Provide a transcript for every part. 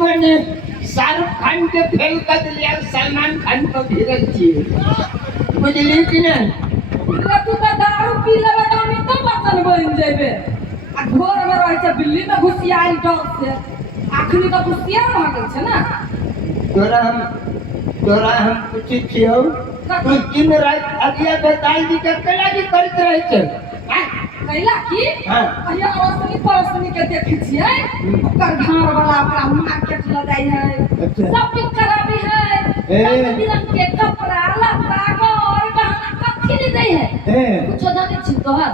बने शाहरुख खान के फेल कर दिया सलमान खान को भिड़ल चाहिए बुझली कि नहीं तू तो दारू पी लेबे त हम तो बचन बन जेबे आ घर में रह के बिल्ली में घुसियाल डर से आखनी तो घुसिया रह गेल छै ना तोरा हम पूछी छियो तू दिन रात अगिया बेताल जी के कला की करत रहे छै कैला की हां अहिया औसनी परसनी के देखै छियै ओकर घर वाला ओकरा मार्केट ल जाय है शॉपिंग कराबी है रंग के कपड़ा लत्ता और गहना कथि ले जाय है कुछ जाने छी तोहर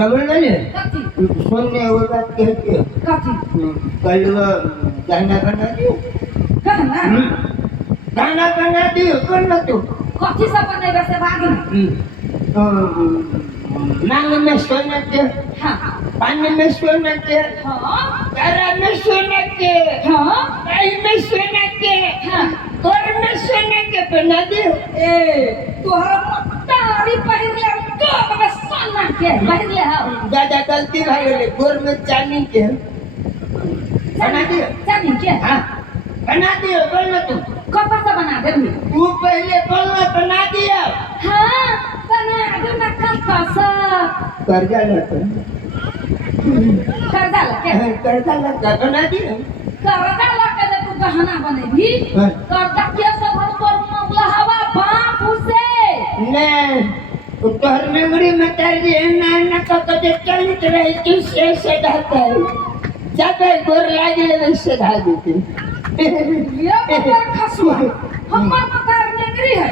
रबड़ ले कथि सोने वो बात कह के कथि कल गहना बना दियो गहना बना दियो कौन ना तू कथि सब बनेबे से भागी नांग में सोने के हां पानी में सोने के हां पैरा में सोने के हां पैर में सोने के हां गोर में सोने के बना दियो तोहर मतारी पहिर ले गोर में सोना के पहिर ले हां दादा गलती भा गेले गोर में चांदी के बना दियो चांदी के हां बना दियो बोल ना तू कपड़ा से बना दे तू पहले बोल ना बना दियो हां बना दे ना कपड़ा से कर्जा लेते कर्जा लके बना दियो कर्जा लके तू गहना बनेबी कर्जा के सब हम तोर मंगला हवा बाप से नहीं तोहर मेमोरी में तर जे ना कदे चलित रहे तू से ढाता है जब गोर लाग ले से ढा देती ये मतार खसुआ हमर मतार नेंगरी है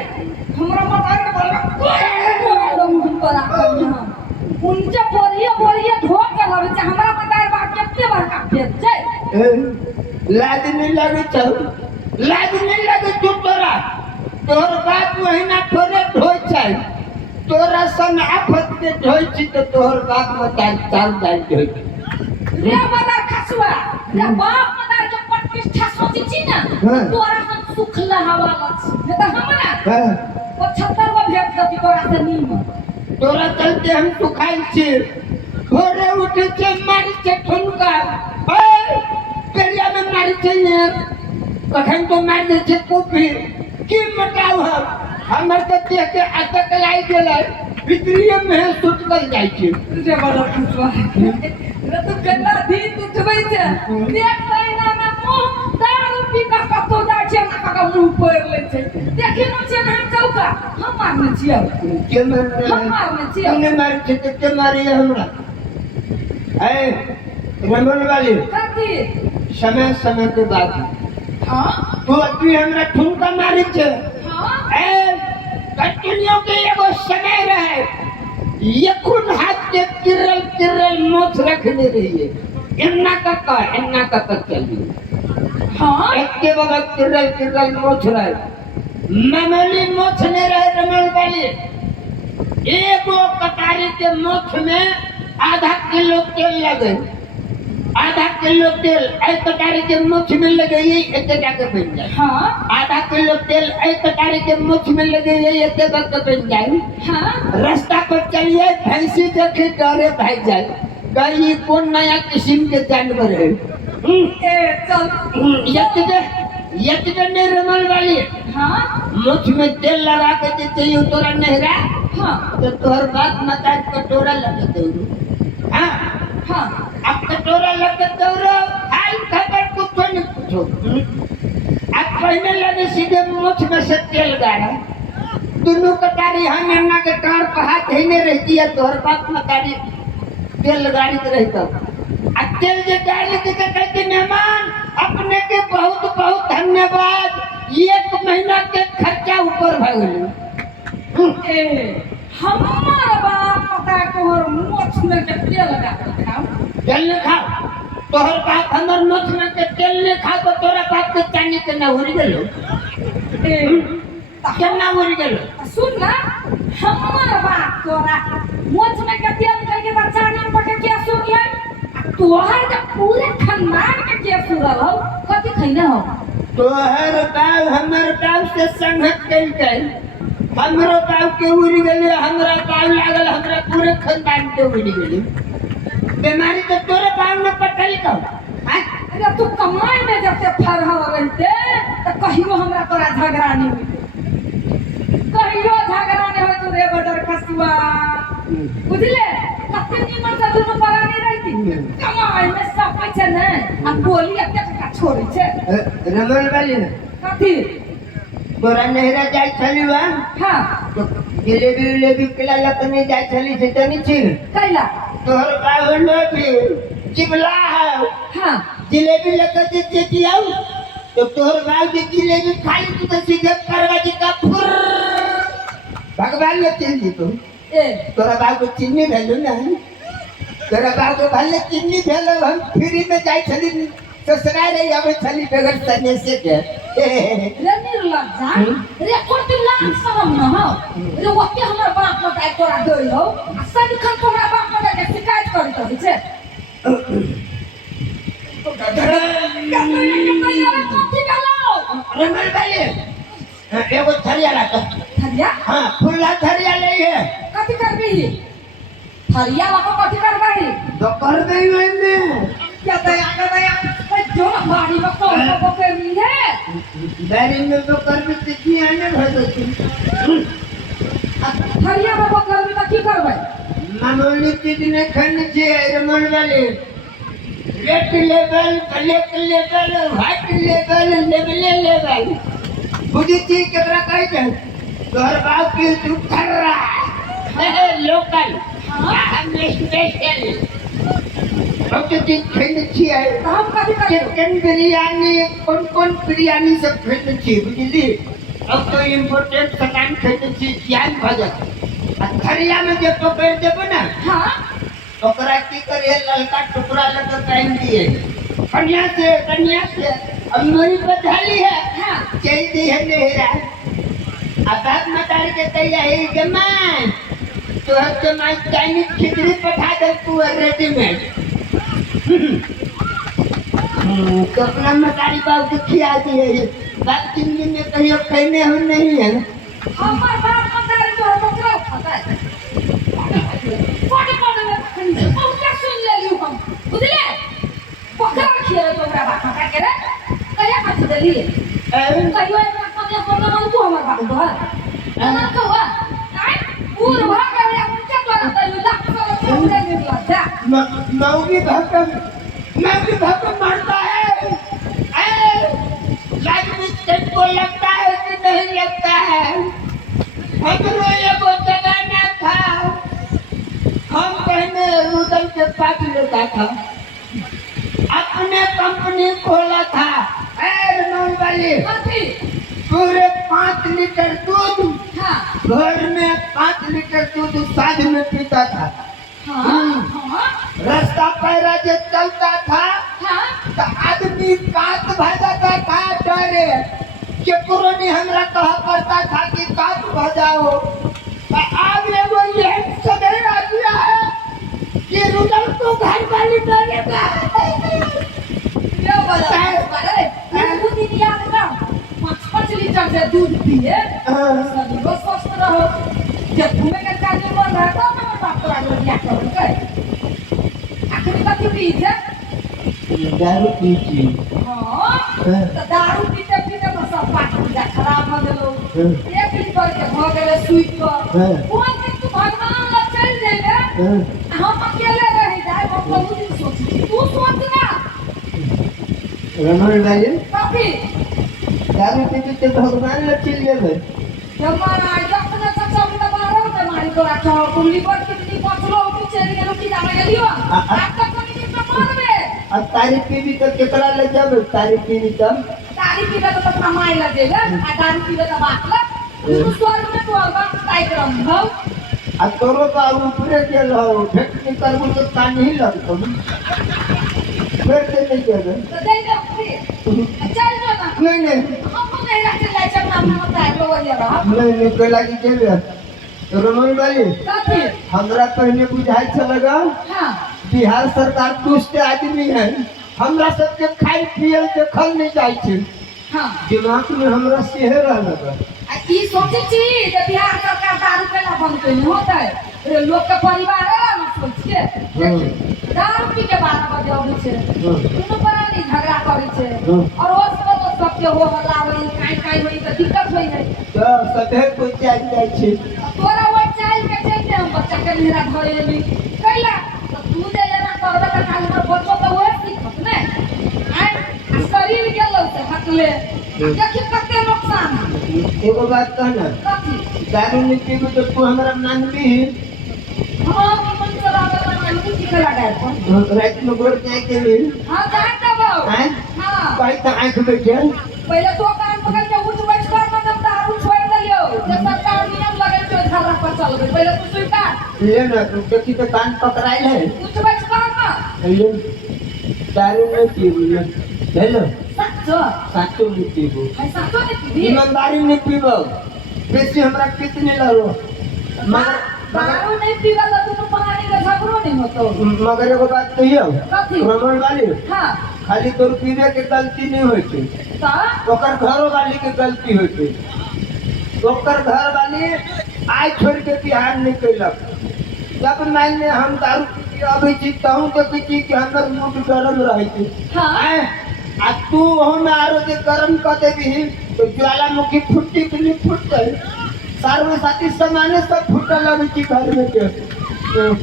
हमरा मतार के बोलबा मुंह पर आकर हम उनके बोरिया धो के लगे छै हमरा मतार बा केते बड़का पेट छै लाज नहीं लगे छौ लाज नहीं लगे तू तोर बाप महीना थोड़े ढोय छै तोरा सन आफत के ढोय छी तो तोहर बाप मतार चाल जाय ढोय रे मतार खसुआ रे बाप मतार के प्रतिष्ठा सोची छी ना तोरा हम सुखला हवा लछ ने त हमरा 75 गो भेट कति तोरा से नीम तोरा चलते हम सुखाई छी भोरे उठे छे मारी छे ठुनका पेरिया में मारी छे ने कखन तो मार दे छे कोपी की मटाव हमर के देख के अटक लाई गेलै भीतरिये में सुटकल जाय छे रे बड़ा खुशवा रे तू केना दिन उठबै छे देख महीना में मुंह दारू पी के कतो जाय छे ना का मुंह पर ले छे देखि न छे ना चौका हम मारने छियै के मार हम मारने छियै हमने मार छे के मारी हमरा ए रमन वाली कथि समय के बाद हां तू अभी हमरा ठुनका मारी छे हां कंटिन्यू के एगो समय रहे ये खून हाथ के किरल मोछ रखने रहिए इन्ना का चलिए हां एक के वक्त किरल मोछ रहे मामूली मोछ नहीं रहे रमन वाली एगो कटारी के मोछ में आधा किलो तेल लगे एक कटारी के मुछ में लगे एक के बन जाए हां आधा किलो तेल एक कटारी के मुछ में लगे एक वक्त बन जाए हां रास्ता पर चलिए भैंसी देखे डरे भाग जाए गई कौन नया किस्म के जानवर है चल यतबे नहीं रमल वाली हां मुछ में तेल लगा के देते ही तोरा नहरा हां तो तोहर बात मता कटोरा लगे दो हां हां अब कटोरा लगे दौड़ो हाल खबर कुछ नहीं पूछो अब पहले लगे सीधे मुछ में से तेल गाड़ा दोनों कटारी हम अन्ना के टार पर हाथ हिने रहती है तोहर बाप मतारी तेल गाड़ी के रहता अब तेल जे डाल के कहते मेहमान अपने के बहुत बहुत धन्यवाद 1 महीना के खर्चा ऊपर भाग गए हमार बाप पता तोहर मोछ में के तेल लगा के खाओ तेल ने खाओ तोहर बाप हमर मोछ में के तेल ने खा तो तोरा बाप के चानी के ना उड़ गेलो केना उड़ गेलो सुन ना हमार बाप तोरा मोछ में के तेल करके बच्चा ने पके के सुन ले तोहर जब पूरे खानदान के के सुरल हो कथि खइले हो तोहर बाप हमर बाप से संगत कइल गई हमरो बाप के उड़ गेले हमरा बाप लागल हमरा पूरे खानदान के उड़ गेले बीमारी तो तोरे बाप ने पटल का अरे तू कमाई में जब से ठहरा रहते तो कहियो हमरा तोरा झगड़ा नहीं हुई, कहियो झगड़ा नहीं होई तू रे बदर खसुआ बुझले। कते निमन से दुनु परानी रहती कमाई में सब छै ने आ बोली एते का छोड़ी छै रमन वाली कथी तोरा नहरा जाय छलिवा हां तो जिलेबी उलेबी केला लकने जाय छली से तनी छिल कैला तोहर बाहुलो भी चिबला है हां जिलेबी लकर जे दियाऊ तो तोहर बाल के जिलेबी खाली तू तो सीधे करवा जी का फुर भगवान ने चल दी तो ए तोरा बाल को चिन्नी भेलू ना तोरा बाल को भले चिन्नी भेलो हम फ्री में जाय छली ससुराल रे आवे छली बगैर तने से के रे निर्लज्जा रे कोती लाख शरम न हो रे ओते हमर बाप मताय तोरा दोई हो आ सदिखन तोरा बाप मताय के शिकायत करत होई छै कथी गलो रमन वाले एगो थरिया ला थरिया हां फुल्ला थरिया ले है कथी करबी थरिया ला कथी करबी तो कर दे में क्या दया जो बाड़ी में कौन को करनी है बारी में तो कर भी तिथि आने भगती थरिया में करबी त की करबै मामूली चीज ने खन छे रमन वाले red level black level white level level बुझी थी केकरा कहि छै तोहर बाप की तू खर्रा है लोकल हम स्पेशल अब तो दिन खेल छिए हम कथी करबै चिकन बिरयानी कौन बिरयानी सब खेल छी बुझली अब तो इम्पोर्टेंट सामान खेल छी ज्ञान भजन थरिया में जब पकड़ देबो ना हां ओकरा की करे ललका टुकड़ा लगा पहन दिए कन्या से अब मोरी बधाली है हां चल दी है नेहरा अब बात मतार के तैया है जमान तो अब जमान चाइनीज खिचड़ी पठा दे तू रेडीमेड कपड़ा मतारी बाबू के खिया दी है बात जिंदगी में कहियो कहने हो नहीं है हमर बाप मतारी तो बकरा खाता है कोटे में बहुत सुन ले लियो हम बुझले बकरा खिया तोरा बाप मतारी के रे कहिया कथी देली कहियो एकरा कने कोना मन तू हमर बाप दो ना कहवा आई पूर भाग रे उनके तोरा तो लाख से निकला जा मौगी भक्कम मारता है लाज में तुमको लगता है कि नहीं लगता है हमरो ये वो जगाना था हम कहने रुदल के पास लेता था अपने कंपनी खोला था रमन वाली पूरे 5 लीटर दूध हां घर में 5 लीटर दूध साँझ में पीता था रास्ता पैरा जो चलता था तो आदमी काट भजाता था डरे केकरो ने हमरा कहा करता था कि काट भजाओ अब वो ये सदैव आ गया है कि रुदल को घर वाली डरेगा ये बोला अरे दूध दिया ना 5 लीटर से दूध पिए सब बस स्वस्थ रहो जब घूमे के काजे मन रहता ना बाप तोरा दिया कर के आखिर कथी पी है दारू पीती हां तो दारू पीते पीते तो सब पाठ पूजा खराब हो गेलो एक दिन पर के हो गेले सुई पर कौन दिन तू भगवान लग चल जाइले हम अकेले रह जाए हम बहुत दिन सोची तू सोच ना रमन भाई कथी दारू पीते तो भगवान लग चल गए हमारा अपने सब सब बारो में मारी को रखा कुली पर कितनी पछलो की चली गेलो की दामा गेलियो आप तक कोनी दिन में मारबे अब तारीफ पीबी तो केकरा ले जब तारीफ पीबी तब तारीफ पीबे तो कमाई लगेगा आ दारू पीबे तो बाटला तू स्वर्ग में तो अलग टाइप रंग हो अब तोरो का ऊपरे गेल हो भेट नहीं करबो तो पानी ही लगतो फिर से नहीं जाबे तो दे दे फिर चल जो ना नहीं हम नहीं रखे ले चल ना हम बताए लो ये रहा नहीं कोई लगी चले रमन भाई कथी हमरा पहले बुझाई छलगा हां बिहार सरकार दुष्ट आदमी है हमरा सबके खाई पियल देखल नहीं जाय छै हां दिमाग में हमरा शहर लगा आ ई सोचे छी जे बिहार सरकार दारू पे ना बंद नहीं होता है रे लोग के परिवार है ना सोच के दारू पी के 12 बजे आवे छै कोनो पर नहीं झगड़ा करे छै और वो के हो हल्ला होई काई होई त दिक्कत होई है तो सधे को जाग जाय छी तोरा वो चाइल के चलते हम बच्चा के मेरा धरे ली कैला तो तू जे एना करबे त काल पर बच्चो तो ओए सीखत ने आ शरीर गेलो से हकले देखि कते नुकसान है एगो बात कहना कथी दारू नहीं पीबू तो तू हमरा मानबी हां मन चला वाला मानती सिखला गए पर रात में गोर जाए के लिए हां जान देबो हैं हां भाई त आंख बैठे पहले तो कान पकड़ के उठ बैठ कर मतलब दारू छोड़ दियो जब सरकार नियम लगे तो धारा पर चलबे पहले तू स्वीकार ले ना तू देखी तो कान पकड़ाइल है उठ बैठ कर ना ले दारू नहीं पीबू ले हेलो सच्चो साचो नहीं पीबू ऐसा तो नहीं पीबी ईमानदारी नहीं पीबो बेसी हमरा कितने ललो मगर दारू नहीं पीवा तो तू पानी का झगड़ो नहीं होतो मगर एगो बात कहियो कथी रमन वाली हां खाली तोर पीने के गलती नहीं होय छै ता ओकर घरो वाली के गलती होय छै ओकर घर वाली आय छोड़ के बिहार नहीं कैलक जब मैंने हम दारू पी के अबै छी तहु देखै छी कि हमर मुंह गरम रहै छै हां आ तू हम आरो जे गरम क देबी तो ज्वालामुखी फुट्टी के लिए फुट जाए सारे साथी सामाने सब फुटल लगे छी घर में के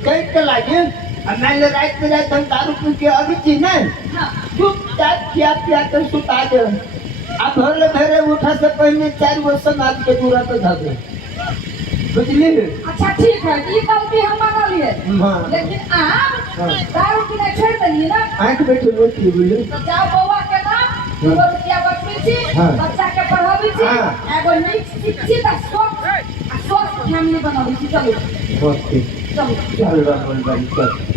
कई के लागे अब मैंने रात में रात हम दारू पी के अभी छी नहीं हां चुपचाप खिया पिया कर सुता दे अब भोरे भोरे उठा से पहले 4 गो समाज के दूरा पे धर दे बुझली अच्छा ठीक है ये गलती हम मान लिए हां लेकिन आप दारू पीना छोड़ दिए ना आंख बैठे मोटी बोले तो जाओ बउआ के नाम 2 रुपया बचबी छी हाँ। बच्चा के पढ़ाबी छी हाँ। एगो नीक शिक्षित आ स्वस्थ फैमिली बनाबी छी चलो ओके चलो चल रहा बोल बारी चल